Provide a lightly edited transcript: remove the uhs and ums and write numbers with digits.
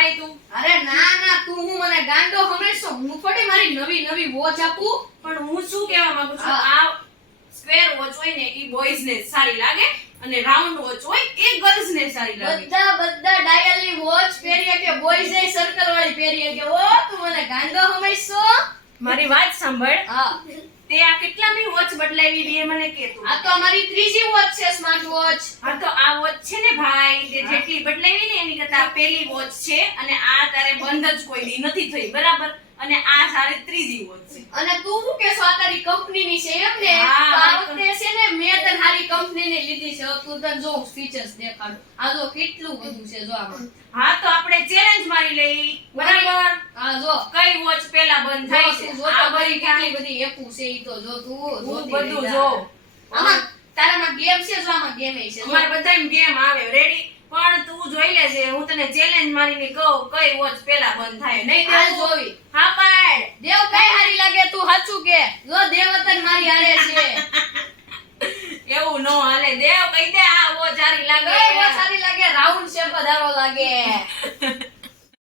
ભાઈ તું? અરે ના ના, તું હું મને ગાંડો હમેશો. હું થોડી મારી નવી નવી વોચ આપું. પણ હું શું કહેવા માંગુ છું, હા. આ સ્ક્વેર વોચ હોય ને ઈ બોયઝ ને સારી લાગે અને રાઉન્ડ વોચ હોય એ ગર્લ્સ ને સારી લાગે. બધા ડાયલની વોચ પહેરીએ કે બોયઝ એ સર્કલ વાળી પહેરીએ કે ઓ તું મને ગાંડો હમેશો. મારી વાત સાંભળ, હા, તે આ કેટલામી વોચ બદલાવી દી એ મને કે તું. આ તો અમારી ત્રીજી વોચ છે, સ્માર્ટ વોચ. હા તો આ વોચ છે ને ભાઈ, તે જેટલી બદલાવી ને એની કરતા આ પહેલી વોચ છે અને આ તારે બંધ જ કોઈ દી નથી થઈ, બરાબર? અને આ તારી ત્રીજી વોચ છે. અને તું શું કેસો આ તારી કંપનીની છે એમ ને? હા, તો આ વખતે છે ને મેં તને હારી કંપનીની લીધી છે. તું તને જો ફીચર્સ દેખાડું. આ જો કેટલું બધું છે જો આમાં. હા તો આપણે ચેલેન્જ મારી લઈ, બરાબર? આ જો કઈ વોચ પેલા બંધ થાય છે? તું જોતો બધી કેટલી બધી એપુ છે ઈ તો જો તું હું જોતી બધું રહી જો. જા. આમાં તારામાં ગેમ છે જો આમાં ગેમ છે જો. અમારે બધાય ગેમ આવે રેડી, પણ તું જોઈ લેજે, હું તને ચેલેન્જ મારીને કહું કઈ વોચ પેલા બંધ થાય. નહીં હાલ દેવું? જોવી. હા પાડ. દેવ કઈ હારી લાગે તું સાચું કે? જો દેવતન મારી હારે છે. એવું નો હાલે. દેવ કહી દે આ વોચ સારી લાગે. કઈ વોચ સારી લાગે? રાઉન્ડ શેપ વધારો લાગે.